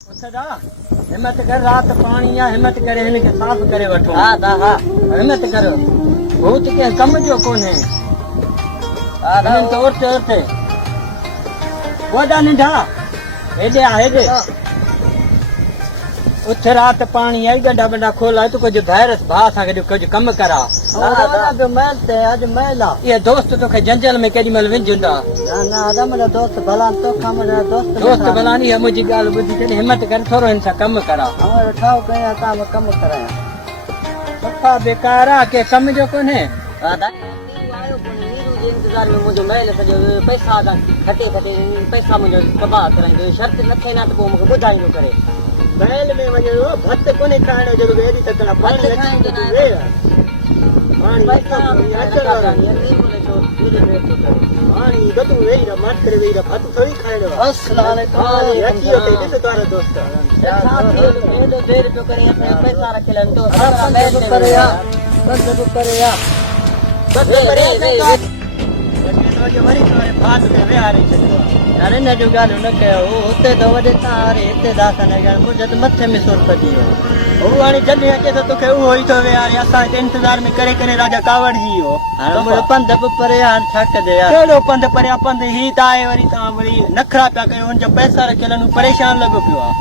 हिम्मत कर रात पानी आ हिम्मत करे हिनखे साफ़ करे वठो। हा हिम्मत करो भूत के कम जो कोन्हे। तो उठ वॾा नंढा हेॾे आ हेॾे उठ रात पानी आई गड्ढा बड्ढा खोला तू कुछ भैरस भाउ सां गॾु कुछ कम करा। महल ते अॼु महल आहे। ये दोस्त तोखे जंजल में केॾी महिल विझंदा। न मुंहिंजो दोस्त भला तोखां मुंहिंजा दोस्त भला नी मुंहिंजी ॻाल्हि ॿुधी करे हिम्मत कर थोरो हिन सां कम करा। ठाव कयां तव्हां कम करायां सफ़ा बेकार आहे के कम जो कोन्हे। इंतजार में मुंहिंजो महल सॼो पैसा खटे खटे पैसा मुंहिंजो तबाह कराईंदो शर्त न थिए न त पोइ मूंखे ॿुधाईंदो करे। महल में वञो भत कोन्हे खाइण जो वेरी तकड़ा पाणी गदू वेही रह मत करे वेही रह भत थोड़ी खाइणो आहे। अस्सलाम वालेकुम तारा दोस्त एॾो देर पियो करे पैसा रखियल आहिनि तो करे या बस करे या अरे न जो ॻाल्हि न कयो हुते त वॾे तारे हिते दास मुंहिंजो त मथे में सूर पइजी वियो। हू हाणे जॾहिं अचे त तोखे उहो ई थो वेहारे असां हिते इंतज़ार में करे करे राजा कावड़जी वियो। हाणे मुंहिंजो पंध बि परे हाणे छा कजे यार। कहिड़ो पंध परियां पंध ही त आहे वरी तव्हां वरी नखरा पिया कयो हुनजा पैसा रखियल आहिनि परेशान लॻो पियो आहे।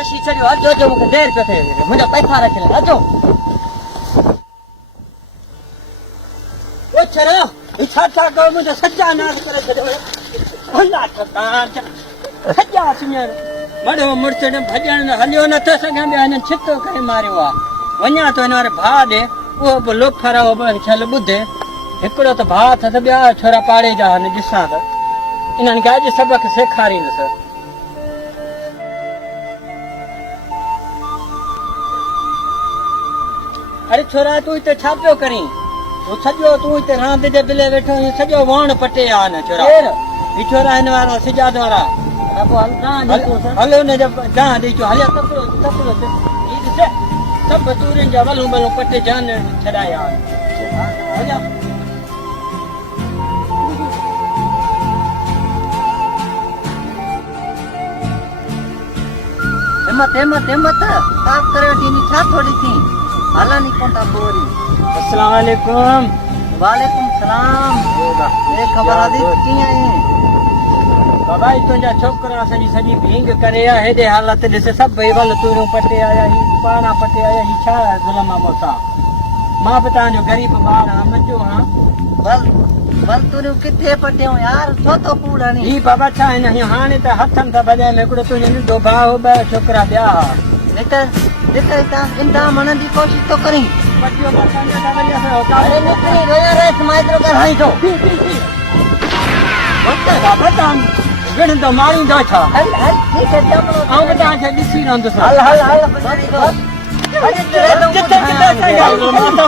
यशी चढ़ियो अचो अचो मूंखे देरि पियो थिए मुंहिंजा पैसा रखियल आहिनि अचो। छा कयो मुंहिंजो सॼा नाश करे छॾियो सॼा सुञर वॾो मुड़ुस भॼण हलियो नथो सघां ॿियो हिननि छितो करे मारियो आहे। वञा थो हिन वारे भाउ ॾे उहो बि लोफर छल ॿुधे हिकिड़ो त भाउ अथसि ॿिया छोरा पाड़े जा आहिनि ॾिसां त इन्हनि खे अॼु सबक सेखारींदुसि। अरे छोरा तूं हिते छा पियो करीं सॼो तूं हिते रांदि जे बिले वेठो सॼो वण पटे आहे न छोरा ही छोरा हिन वारा सिजाद वारा हलो हुनजा जां ॾेई चो हलिया तकिड़ो तकिड़ो सभु तूरियुनि जा वलूं वलूं पटे जान छॾाया हलिया। हिम्मत हिम्मत हिम्मत साफ़ करे वठी छा थोरी थी हलनि कोन था पोइ अस्सलाम वालेकुम। वालेकुम सलाम ख़बर आहे कीअं आहीं बाबा तुंहिंजा छोकिरा सॼी सॼी भींग करे आ हेॾे हालत ॾिस सभई वल तूरियूं पटे आया ही पाणा पटे आया ही छा ज़ुल्म आहे मूंसां। मां बि तव्हांजो ग़रीब ॿार आहियां मचो हा वल तूरियूं किथे पटियूं यार छो थो कूड़ हणी ही बाबा छा हिन हाणे त हथनि था बजाए हिकिड़ो तुंहिंजो नंढो भाउ ॿ छोकिरा ॿिया इंदा मणण जी कोशिश तो करी पटियो अरे निकरी रोया रे समाइत्रो कर हाई तो बाबा तव्हां विढ़ंदो मारींदो छा हल हल ठीक है चमड़ो ऐं बि तव्हांखे ॾिसी रहंदुसि हल हल हल असां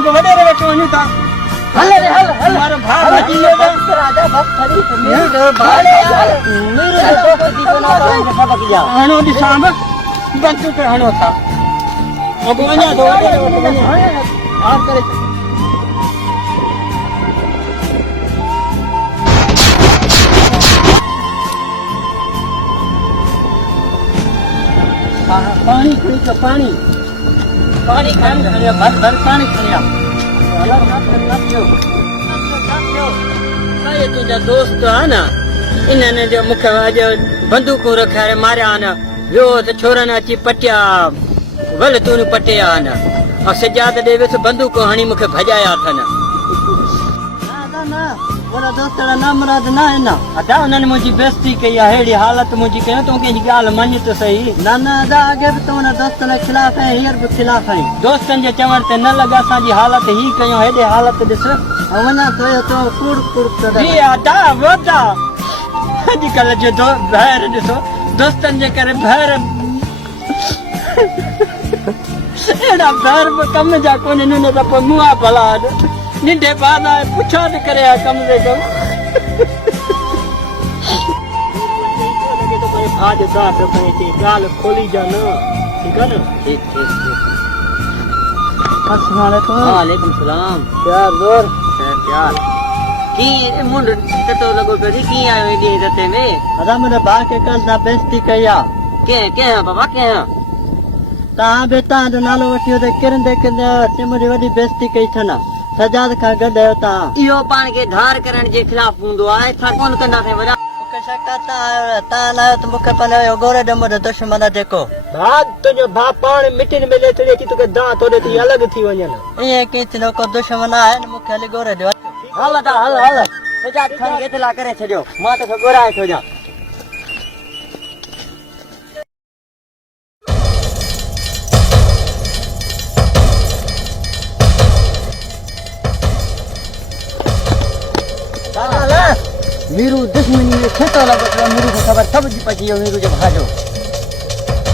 बि वॾेरे वेठो वञूं था। हल रे हल हल हमारो भाउ अची वियो राजा भक्त खड़ी मेरे भाई मेरे दोस्त जी को ना तो सबक जा हणो ॾिसां बंदूक हणो था ऐं पोइ वञा थो वॾेरे वेठो वञा हा करे पानी खणी अचो पानी पानी खणी भर भर पानी खणी आ तुंहिंजा दोस्त आहे न इन्हनि जो मूंखे अॼु बंदूकूं रखाए मारिया आहिनि वियो त छोरनि अची पटिया वल तूरियूं पटिया आहिनि ऐं सजाद ॾे वियुसि बंदूकूं हणी मूंखे भॼाया अथनि। अदा उन्हनि मुंहिंजी बेइज़ती कई आहे अहिड़ी हालत मुंहिंजी कयो तूं कंहिंजी ॻाल्हि मञ त सही। न न अदा अॻे बि तूं हुन दोस्तनि जे खिलाफ़ आहीं हींअर बि खिलाफ़ आहीं दोस्तनि जे चवण ते न लॻ असांजी हालत ही कयूं हेॾे हालत ॾिस वञा तो कूड़ कूड़ अॼुकल्ह जो भैर ॾिसो दोस्तनि जे करे भैर अहिड़ा भैर बि कम जा कोन्हनि हुन त पोइ मुआ भला निंढे ॿार पुछा त करे आ कम से कम भाउ जो दाह पियो पए अचे ॻाल्हि खोली जा न ठीकु आहे न ठीक ठीक अस्सलाम वालेकुम वालेकुम सलाम प्यार जोर प्यार की मुंड कतो लॻो पियो थी कीअं आयो हेॾे रते में अदा मुंहिंजे भाउ खे कल्ह तव्हां बेइज़ती कई आहे के बाबा के ता बेटा जो नालो वठियो ते किरन दे के मुझे वडी बेइज्जती कई थना सजाद का गडयो ता इहो पाण के धार करण जे खिलाफ हुंदो आहे था कोन कंदा थे वडा मुके शकता ता ना तो मुके पने गोरे दम दे दुश्मन देखो भाग तुझो बाप पाण मिटिन में ले चले की तोके दा तोरे ती अलग थी वणन ये केचनो को दुश्मन आहे न मुके हली गोरे दे हल ता हल सजाद खान के तला करे छडियो मा तो गोरा है जा मीरू दुश्मनी में खेतो लगा तो मीरू को खबर सब जी पची मीरू जब भाजो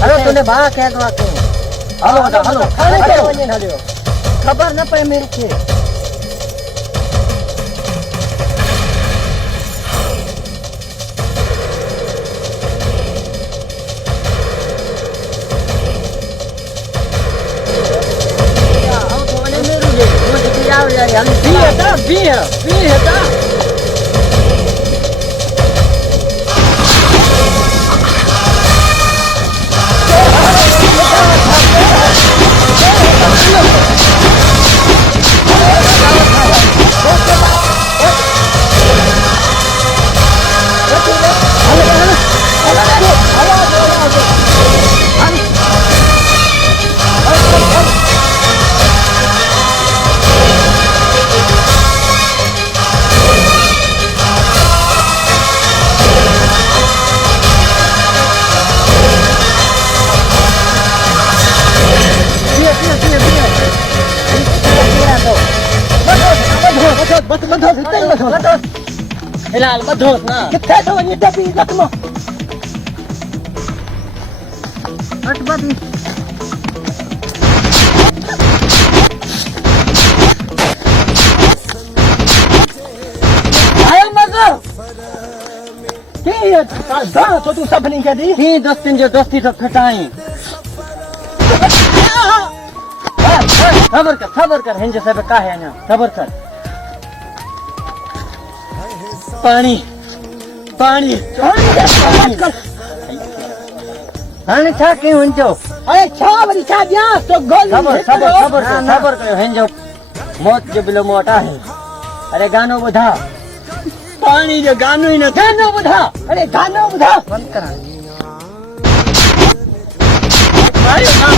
अरे तूने भा कह दो के हेलो हेलो खाने के वने हलियो खबर न पे मेरे के आओ तो वने मीरू ये मुझे यार हम भी है हिलाल बधोस ना किथे तो वनी डबी जख्म हट बदी आयो मगर के ये दा तो तू सब नहीं कदी ही दोस्तिन जो दोस्ती तो खटाई खबर कर हिंजे सब का है ना खबर कर पानी पानी हाने छा के हुंजो अरे छा वरी छा दिया तो गोल खबर कयो हिंजो मौत जो बिलो मोटा है अरे गानो बुधा पानी जो गानो ही न गानो बुधा अरे गानो बुधा बंद करा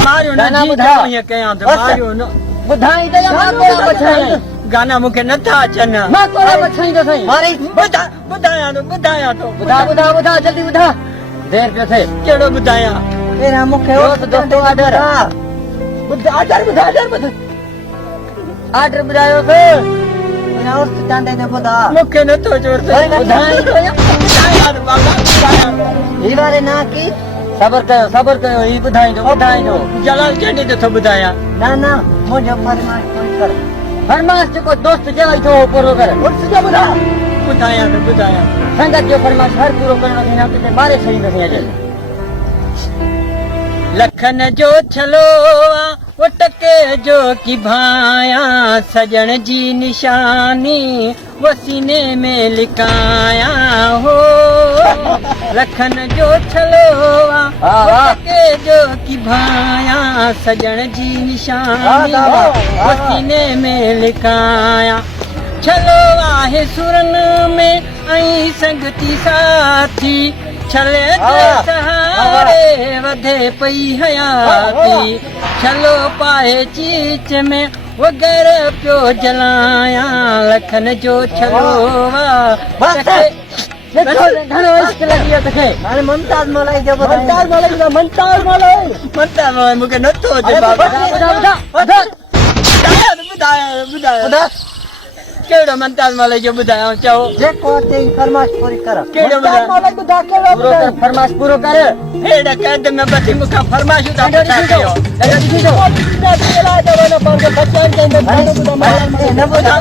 मारियो ना बुधा ये कया तो मारियो न बुधाई तो या मारो बचाई गाना मुके नथा अचन मां कोला बचाई तो सही मारी बुधाया तो बुधा जल्दी बुधा देर पे थे केड़ो बुधाया तेरा मुके हो तो आर्डर आर्डर बुधा आर्डर बुधायो के ना उस चांदे ने बुधा मुके न तो जोर से बुधाई तो या बुधाया बाबा ई बारे ना की सबर कयो ई बुधाई दो जलाल केने तो बुधाया ना मुझे फरमाइश कोई कर फरमाइश को दोस्त जेवाई तो पूरो करे उस जो बुधाया संगत जो फरमाइश हर पूरो करनो थी ना के मारे सही नहीं अजे लखन जो छलो वो टके जो की भाया सजन जी निशानी वो सीने में लिखाया हो लखन जो छलो वो टके जो की भाया सजन जी निशानी वो सीने में लिखाया छलो आहे सुरन में आई संगती साथी छले सहारे वधे पई हयाती छलो पाए चीच में वो घर पियो जलाया लखन जो छलो घणो इश्क लगी तखे हाणे ममताज मलाई जो ममताज मलाई मूंखे नथो अचे बाबा ॿुधायो केड़ो ममताज मलाई जो ॿुधायो चओ जेको ते फरमाइश पूरी कर केड़ो मलाई ॿुधा केड़ो फरमाइश पूरो कर हेड़ा कैद में बसी मुखा फरमाइश उठा कयो ॾिसी जो न ॿुधा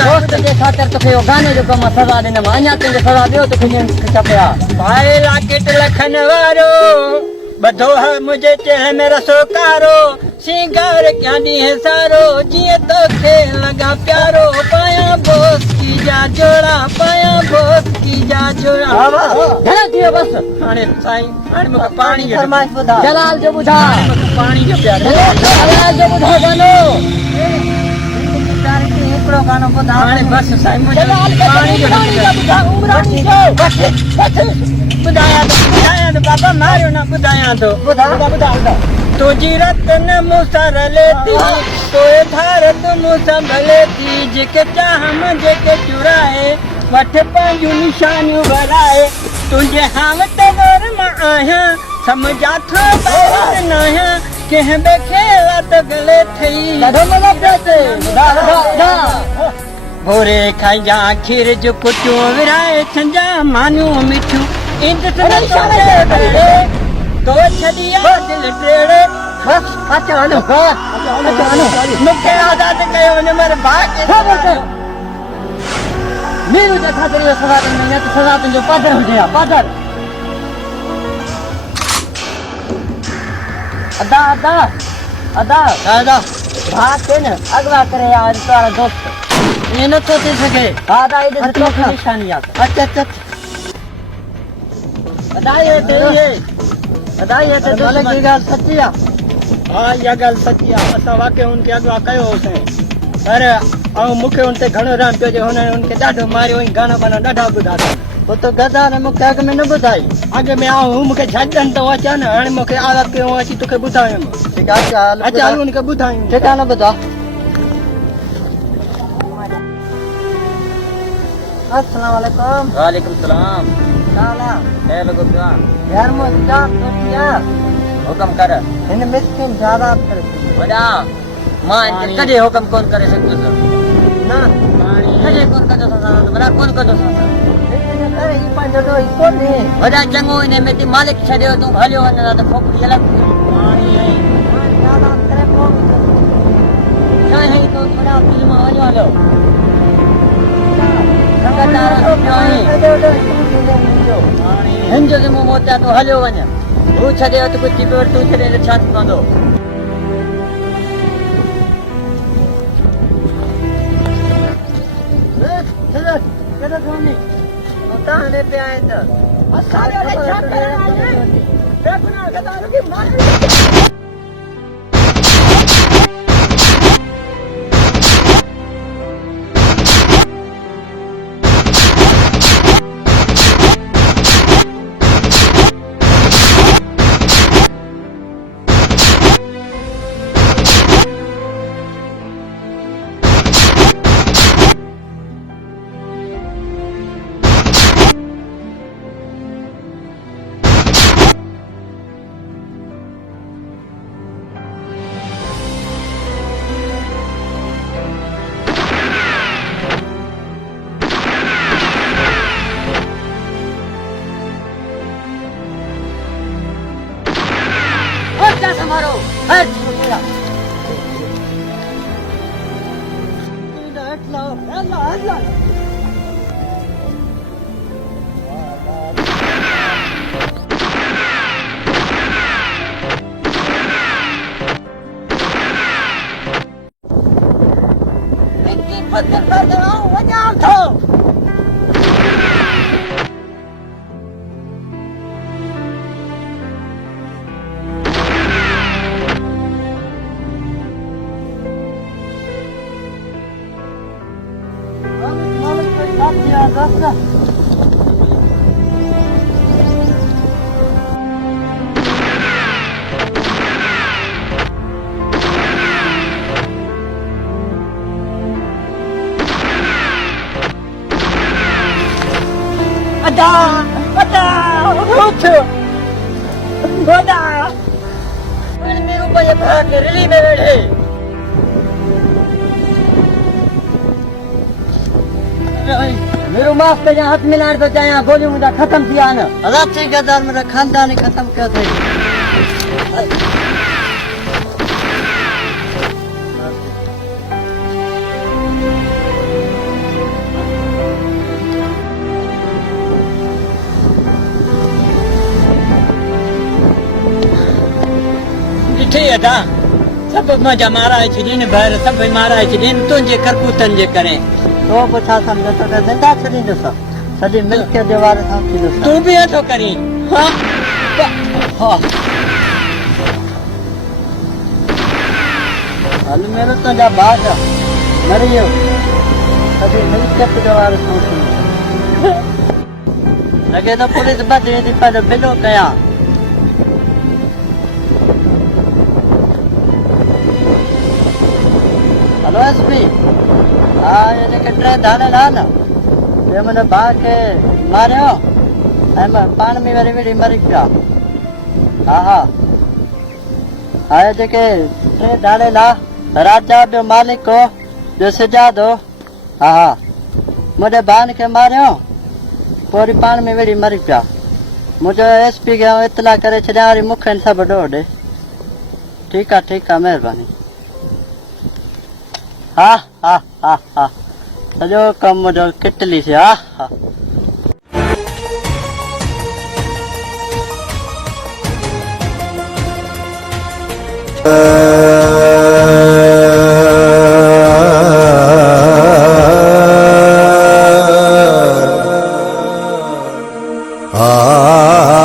दोस्त जे ख़ातिर तोखे यो गाने जो कम सज़ा ॾिनम अञा तुंहिंजे सज़ा ॾियो तोखे छपिया भाई राकेट लखन वारो बधो है मुझे चेहरे मेरा सोकारो सिंगार क्या दी है सारो जिए तो खेल लगा प्यारो पाया बोस की जा जोड़ा पाया बोस की जा जोड़ा घणा थियो बस हाणे साईं हाणे मूंखे पाणी जो फरमाइश ॿुधा जलाल जो ॿुधा मूंखे पाणी जो प्यारो जलाल जो ॿुधा गानो हिकिड़ो गानो ॿुधा हाणे बस साईं मुंहिंजो पाणी जो ॿुधा उमरानी जो ॿुधायां थो बाबा मारियो न ॿुधायां थो ॿुधा ॿुधा तुझी रतन मूंसां रले थी तोए भारत मूंसां भले थी जेके चाहम जेके चुराए वठ पंहिंजूं निशानियूं भराए तुंहिंजे हावत दौर मां आहियां सम्झा थो ॿाहिरि न आहियां कंहिं ॿिए खे लात गले थई भोरे खाइजां खीर जो कुटियूं विराए छंजा मानियूं मिठियूं इज़त न करे तो छॾिया दिल टेड़े बस अचो हलो मूंखे आज़ाद कयो न मर भाग नीरू जे ख़ातिर इहो सज़ा ॾिनी न त सज़ा तुंहिंजो पादर हुजे हा पादर अदा अदा अदा दादा भाउ खे न अगवा करे आ तुंहिंजा दोस्त ईअं नथो थी सघे हा अदा हेॾे तोखे निशानी आहे अच्छा अच्छा अदा ये ते अदा ये ते भले की ॻाल्हि सची आहे हा इहा ॻाल्हि सची आहे असां वाक़ई हुनखे अॻिवां कयो होसीं पर ऐं मूंखे हुन ते घणो राम पियो जे हुन हुनखे ॾाढो मारियो ऐं गाना वाना ॾाढा ॿुधा पोइ त गदा ने मूंखे अॻु में न ॿुधाई अॻु में आऊं हू मूंखे छॾनि थो अचां न हाणे मूंखे आदत कयो अची तोखे ॿुधायुमि ठीकु आहे अच्छा हल हुनखे ॿुधायूं ठीकु आहे न ॿुधा अस्सलाम वालेकुम वालेकुम सलाम साला है लोगो क्या यार मुझे सोचिया हुकम कर इन मिस्किन ज्यादा कर वडा मां कदे हुकम कोन करे सकतो ना कदे कोन कदो सा बड़ा कोन कदो सा लेकिन अरे ई पंहिंजो तो इसको ने वडा चंगो इन में ती मालिक छडियो तू हलियो न त खोपड़ी अलग पानी है ज्यादा करे को काय है तो बड़ा फिल्म हलियो हलियो लगातार हिंजो जे मुंह मोतिया तो हलियो वञ तू छॾियो त कुझु थी पियो तू छॾे त छा थी पवंदो ताने पे आए तो असारे छा करे देखना गदारो की मार मारो हट मेरा रिली में बैठे मेरो माफ पे हाथ मिलाने तो चाहे गोलियों मुझे खत्म किया ना अल्लाह से गदार मेरा खानदान ही खत्म कर दे ॾिठे अथा सभु मुंहिंजा माराए छॾीनि भर सभई माराए छॾीनि तुंहिंजे करतूतनि जे करे तो बि छा सम्झो त ज़िंदा छॾींदुसि सॼी मिल्कियत जे वारे सां थींदुसि तूं बि नथो करीं हा हल मेरो तुंहिंजा बाग मरी वियो सॼी मिल्कियत जे वारे सां थींदुसि लॻे थो पुलिस बच वेंदी पर बिलो कयां हेलो एसपी हा ये जेके टे धाड़ेल आहे न ते मुंहिंजे भाउ खे मारियो ऐं पाण में वरी विड़ी मरी पिया हा हा हा ये जेके टे धाड़ेल आहे राजा ॿियो मालिक हो ॿियो सिजाद हो हा हा मुंहिंजे भाउ खे मारियो पोइ वरी पाण में विड़ी मरी पिया मुंहिंजो एसपी खे इतला करे छॾियां वरी मूंखे सभु ॾोह ॾे ठीकु आहे महिरबानी हा हा हा हा सॼो कमु मुंहिंजो किटली से हा हा ah